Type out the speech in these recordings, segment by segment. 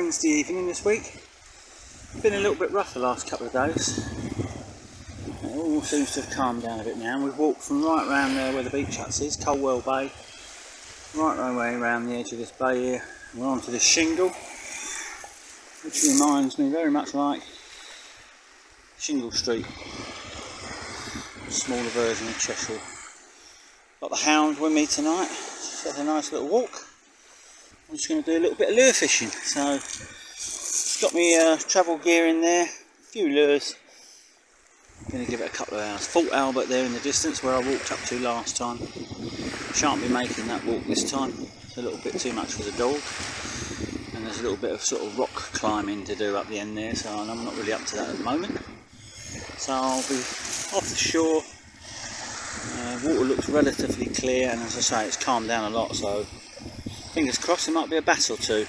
Wednesday evening this week. Been a little bit rough the last couple of days. It all seems to have calmed down a bit now. We've walked from right round there where the beach huts is, Colwell Bay, right the way around the edge of this bay here. We're onto this shingle, which reminds me very much like Shingle Street, a smaller version of Cheshire. Got the hound with me tonight. Just had a nice little walk. I'm just going to do a little bit of lure fishing. So, just got me travel gear in there, a few lures. I'm going to give it a couple of hours. Fort Albert there in the distance where I walked up to last time. Shan't be making that walk this time. It's a little bit too much for the dog. And there's a little bit of sort of rock climbing to do up the end there, so I'm not really up to that at the moment. So I'll be off the shore. Water looks relatively clear, and as I say, it's calmed down a lot, so fingers crossed there might be a bass or two.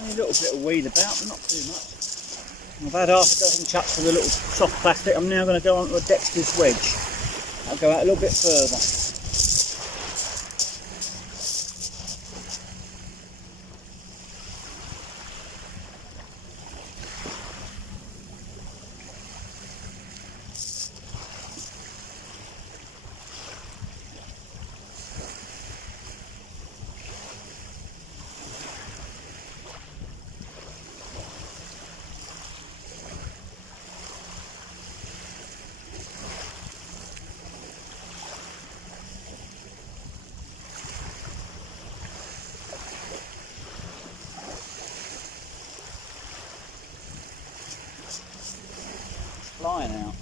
A little bit of weed about, but not too much. I've had half a dozen chucks with a little soft plastic. I'm now going to go onto a Dexter's wedge. I'll go out a little bit further. Flying out.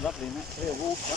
Lovely in that clear water.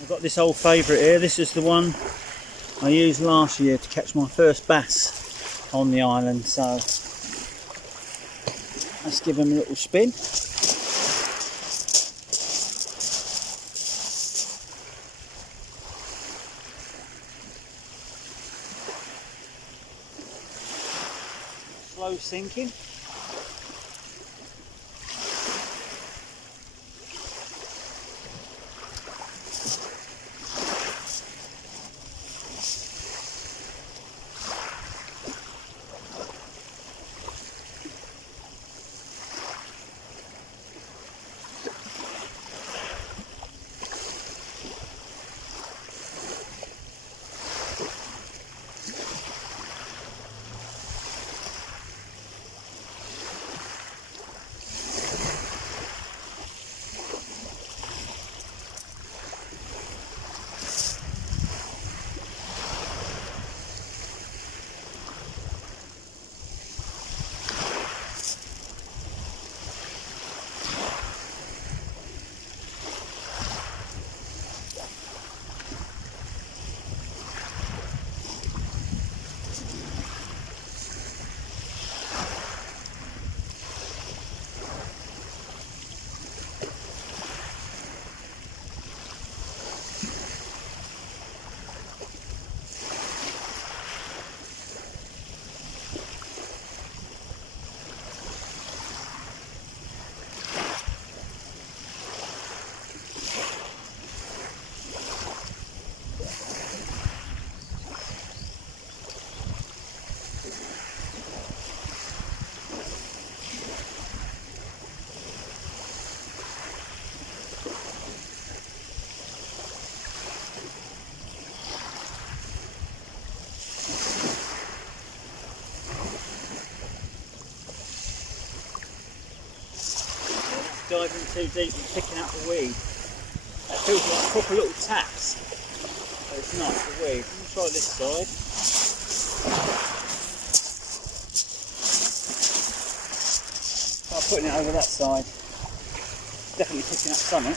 I've got this old favourite here. This is the one I used last year to catch my first bass on the island, so let's give him a little spin. Slow sinking. Diving too deep and picking up the weed. That feels like proper little taps, but it's not, the weed. Let me try this side. Try putting it over that side. Definitely picking up something.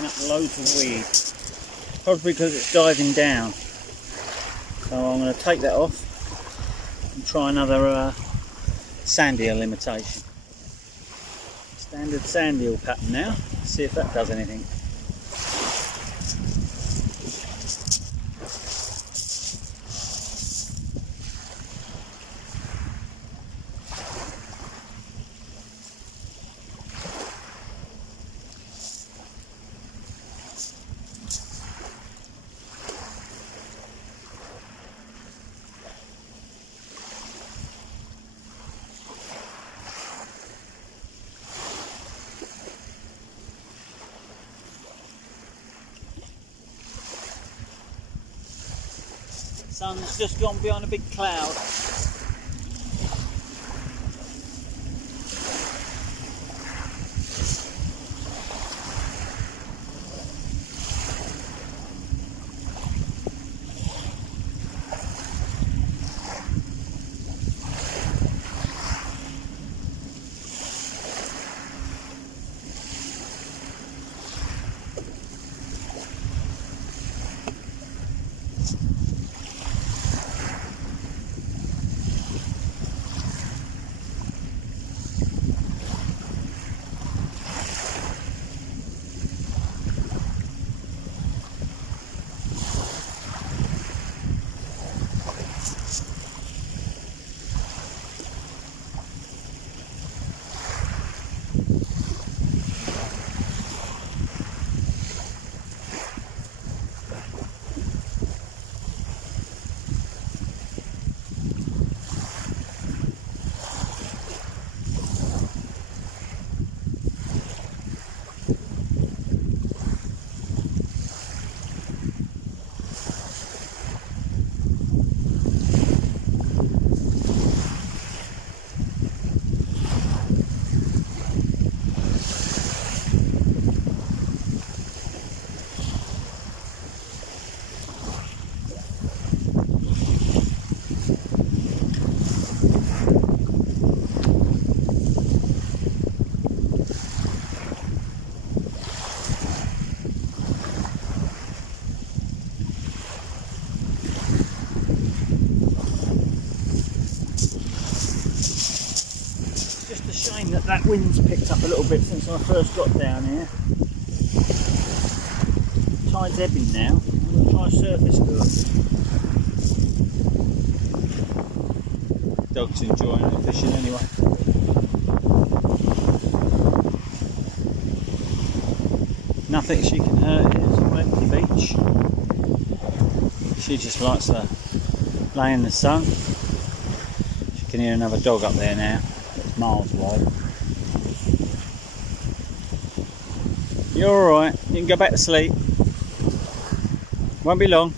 Up loads of weed, probably because it's diving down, so I'm going to take that off and try another sand eel imitation. Standard sand eel pattern now, see if that does anything. Sun's just gone behind a big cloud. Shame that that wind's picked up a little bit since I first got down here. Tide's ebbing now. I'm going to try surface good. Dog's enjoying the fishing anyway. Nothing she can hurt here. It's all empty beach. She just likes to lay in the sun. She can hear another dog up there now. It's miles away. You're alright. You can go back to sleep. Won't be long.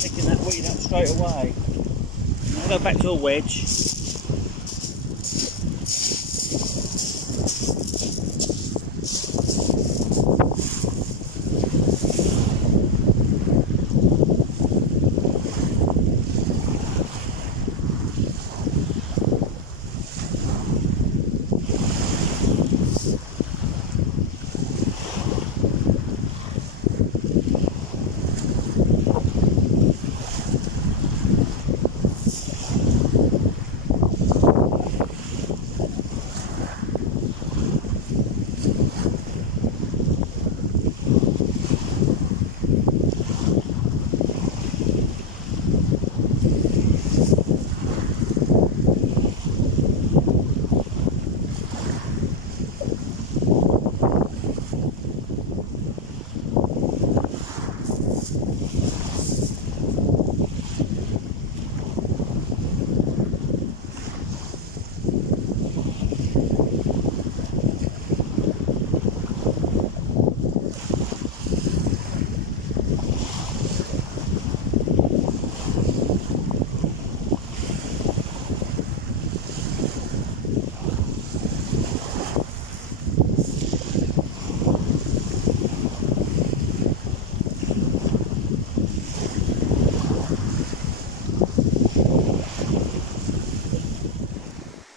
Picking that weed up straight away. I'll go back to a wedge.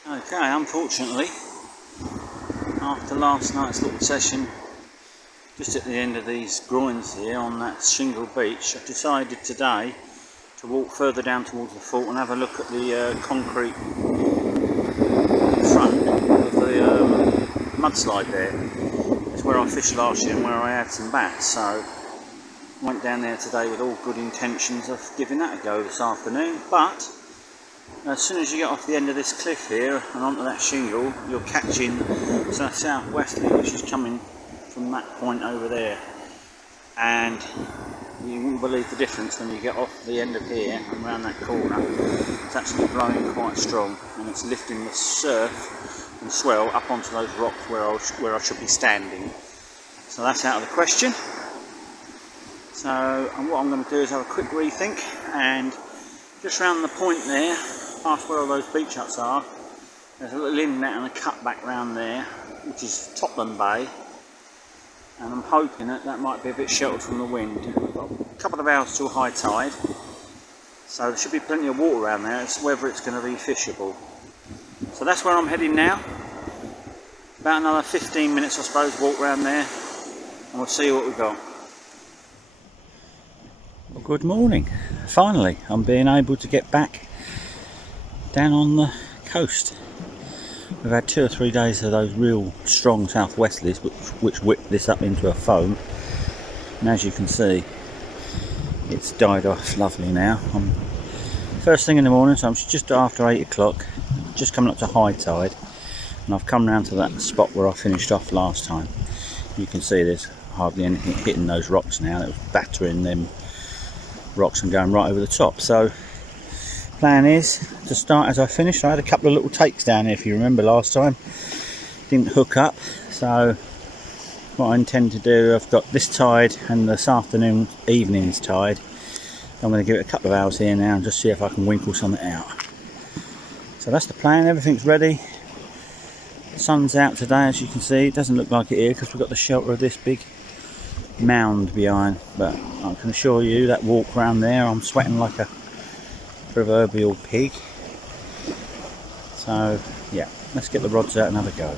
Okay, unfortunately, after last night's little session, just at the end of these groins here on that shingle beach, I've decided today to walk further down towards the fort and have a look at the concrete front of the mudslide there. It's where I fished last year and where I had some bass, so I went down there today with all good intentions of giving that a go this afternoon, but as soon as you get off the end of this cliff here and onto that shingle, you're catching southwesterly, which is coming from that point over there, and you wouldn't believe the difference when you get off the end of here and round that corner. It's actually blowing quite strong, and it's lifting the surf and swell up onto those rocks where I should be standing. So that's out of the question. So what I'm going to do is have a quick rethink, and just round the point there, past where all those beach huts are, there's a little inlet and a cut back round there, which is Topland Bay, and I'm hoping that that might be a bit sheltered from the wind. We've got a couple of hours till high tide, So there should be plenty of water around there. It's whether it's going to be fishable. So that's where I'm heading now. About another 15 minutes I suppose, walk around there and we'll see what we've got. Well, good morning. Finally I'm being able to get back down on the coast. We've had 2 or 3 days of those real strong southwesterlies which whipped this up into a foam, and as you can see it's died off lovely now. First thing in the morning, so I'm just after 8 o'clock, just coming up to high tide, and I've come round to that spot where I finished off last time. You can see there's hardly anything hitting those rocks now. It was battering them rocks and going right over the top. So plan is to start as I finished. I had a couple of little takes down here, if you remember last time, didn't hook up. So what I intend to do, I've got this tide and this afternoon evening's tide. I'm going to give it a couple of hours here now and just see if I can winkle something out. So that's the plan. Everything's ready. The sun's out today, as you can see. It doesn't look like it here because we've got the shelter of this big mound behind, but I can assure you that walk around there I'm sweating like a proverbial pig. So yeah, let's get the rods out and have a go.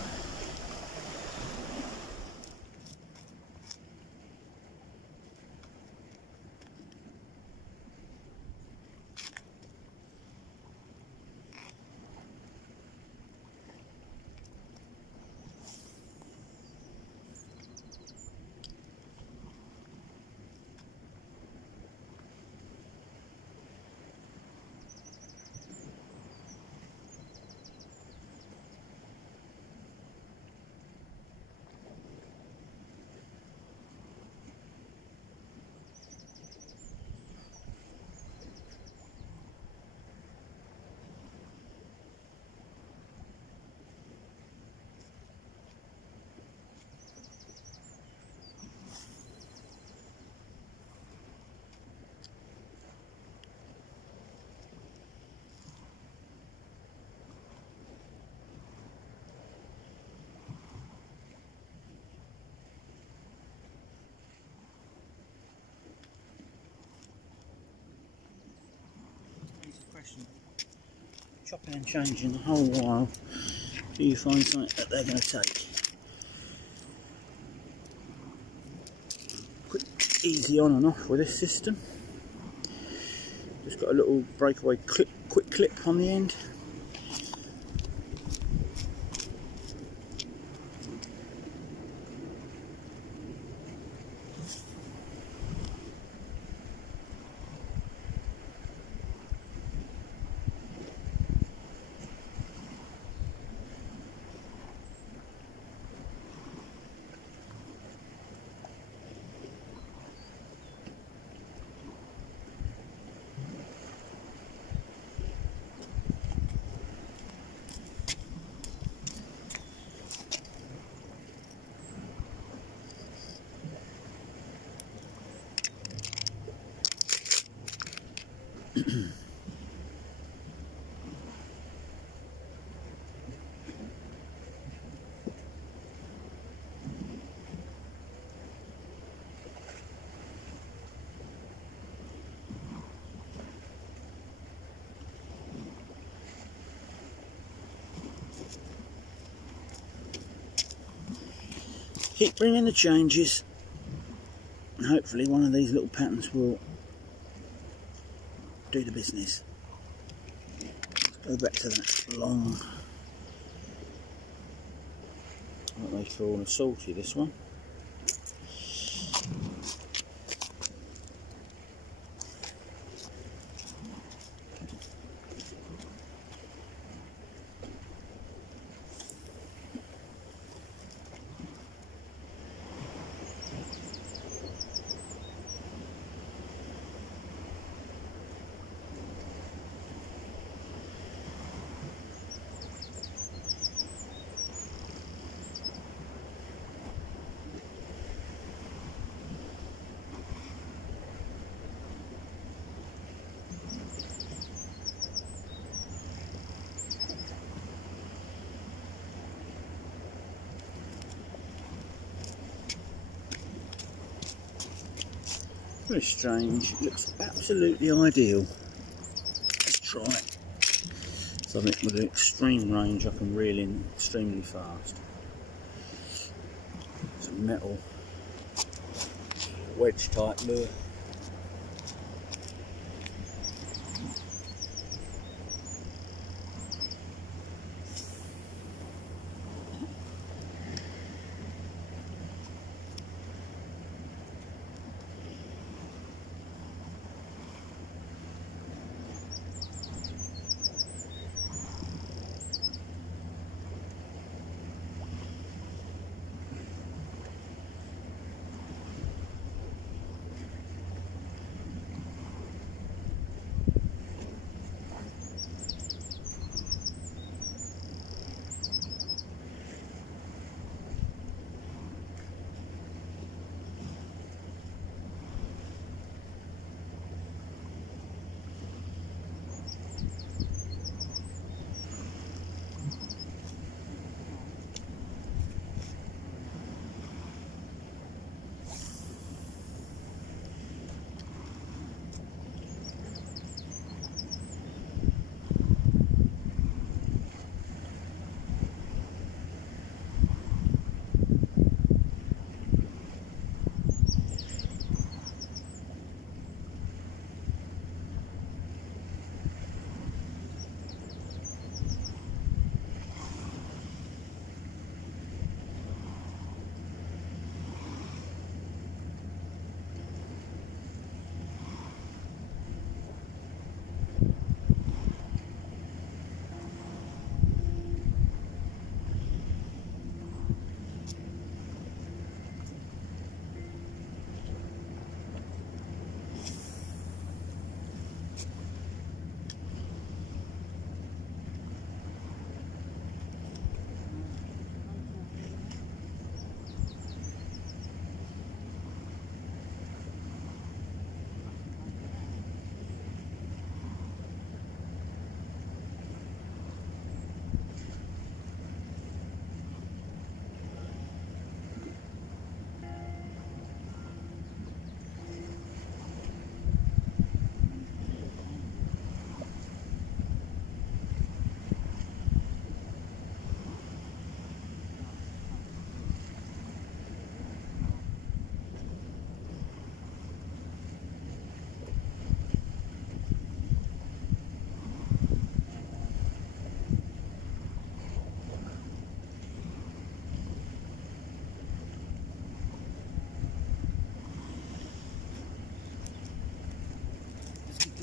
Chopping and changing the whole while till you find something that they're going to take. Quick, easy on and off with this system. Just got a little breakaway quick clip on the end. Keep bringing the changes, and hopefully one of these little patterns will do the business. Let's go back to that long, what they call a salty, this one. Very strange, it looks absolutely ideal. try something with an extreme range. I can reel in extremely fast. It's a metal wedge type lure.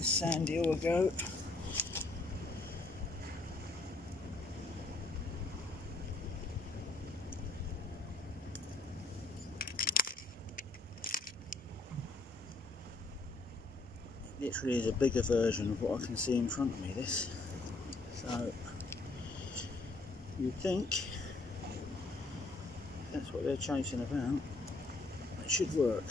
Sand eel a go. Literally is a bigger version of what I can see in front of me, this. So you'd think that's what they're chasing about. It should work.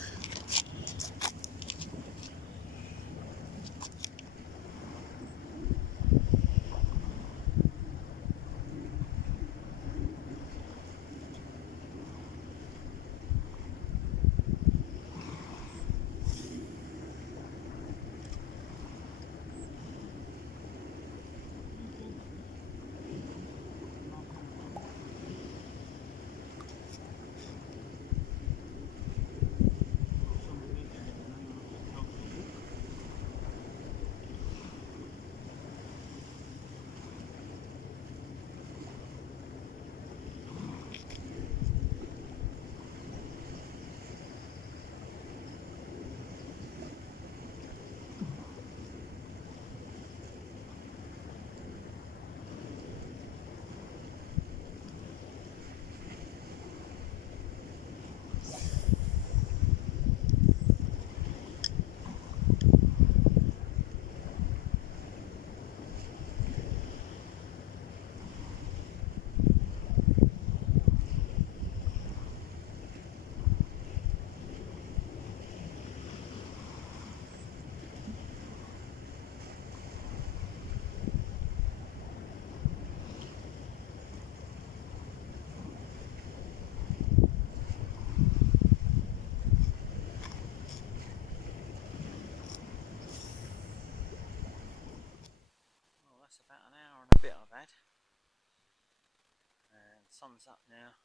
sun's up now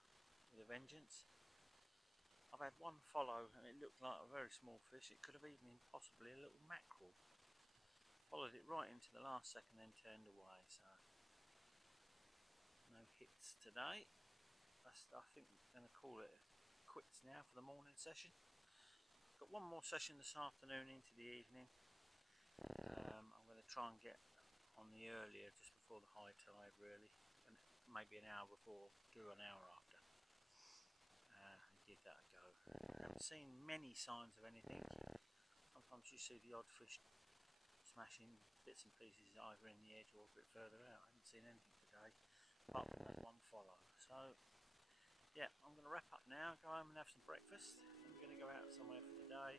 with a vengeance. I've had one follow and it looked like a very small fish. It could have even been possibly a little mackerel. Followed it right into the last second, then turned away. So no hits today. I think we're going to call it quits now for the morning session. Got one more session this afternoon into the evening. I'm going to try and get on the earlier, just before the high tide really, and maybe an hour before, do an hour after, and give that a go. I haven't seen many signs of anything. Sometimes you see the odd fish smashing bits and pieces either in the edge or a bit further out. I haven't seen anything today, apart from that one follow. So yeah, I'm going to wrap up now, go home and have some breakfast. I'm going to go out somewhere for the day,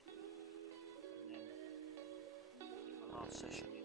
and then get my last session in